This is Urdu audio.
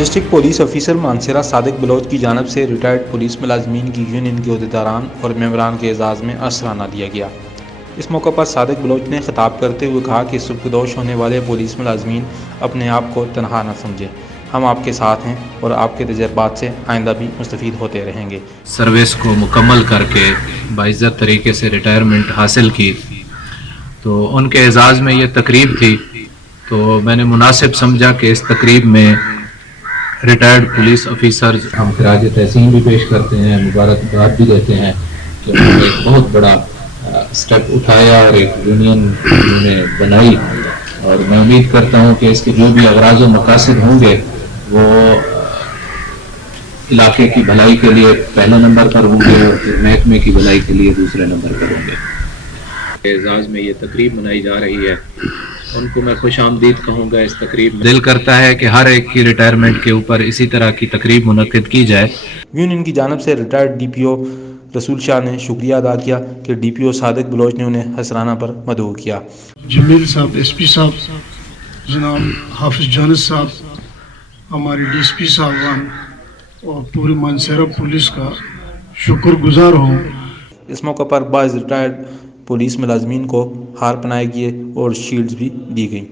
ڈسٹرکٹ پولیس آفیسر مانسہرہ صادق بلوچ کی جانب سے ریٹائرڈ پولیس ملازمین کی یونین کے عہدیداران اور ممبران کے اعزاز میں عصرانہ دیا گیا۔ اس موقع پر صادق بلوچ نے خطاب کرتے ہوئے کہا کہ سبکدوش ہونے والے پولیس ملازمین اپنے آپ کو تنہا نہ سمجھیں، ہم آپ کے ساتھ ہیں اور آپ کے تجربات سے آئندہ بھی مستفید ہوتے رہیں گے۔ سروس کو مکمل کر کے باعزت طریقے سے ریٹائرمنٹ حاصل کی، تو ان کے اعزاز میں یہ تقریب تھی، تو میں نے مناسب سمجھا کہ اس تقریب میں ریٹائرڈ پولیس آفیسرز ہم خراج تحسین بھی پیش کرتے ہیں، مبارکباد بھی دیتے ہیں کہ انہوں نے ایک بہت بڑا سٹیپ اٹھایا اور ایک یونین انہوں نے بنائی، اور میں امید کرتا ہوں کہ اس کے جو بھی اغراض و مقاصد ہوں گے وہ علاقے کی بھلائی کے لیے پہلے نمبر پر ہوں گے اور پھر محکمے کی بھلائی کے لیے دوسرے نمبر پر ہوں گے۔ اعزاز میں یہ تقریب منائی جا رہی ہے، ان کو میں خوش آمدید کہوں گا اس تقریب میں۔ دل کرتا ہے کہ ہر ایک کی ریٹائرمنٹ کے اوپر اسی طرح کی تقریب منعقد کی جائے۔ یونین کی جانب سے ریٹائرڈ ڈی پی او رسول شاہ نے شکریہ ادا کیا کہ ڈی پی او صادق بلوچ نے انہیں حسرانہ پر مدعو کیا۔ جمیل صاحب، ایس پی صاحب، جناب حافظ جانس صاحب، ہمارے ڈی ایس پی صاحبان اور پورے مانسہرہ پولیس کا شکر گزار ہوں۔ اس موقع پر بعض ریٹائرڈ پولیس ملازمین کو ہار پہنائے گئے اور شیلڈز بھی دی گئیں۔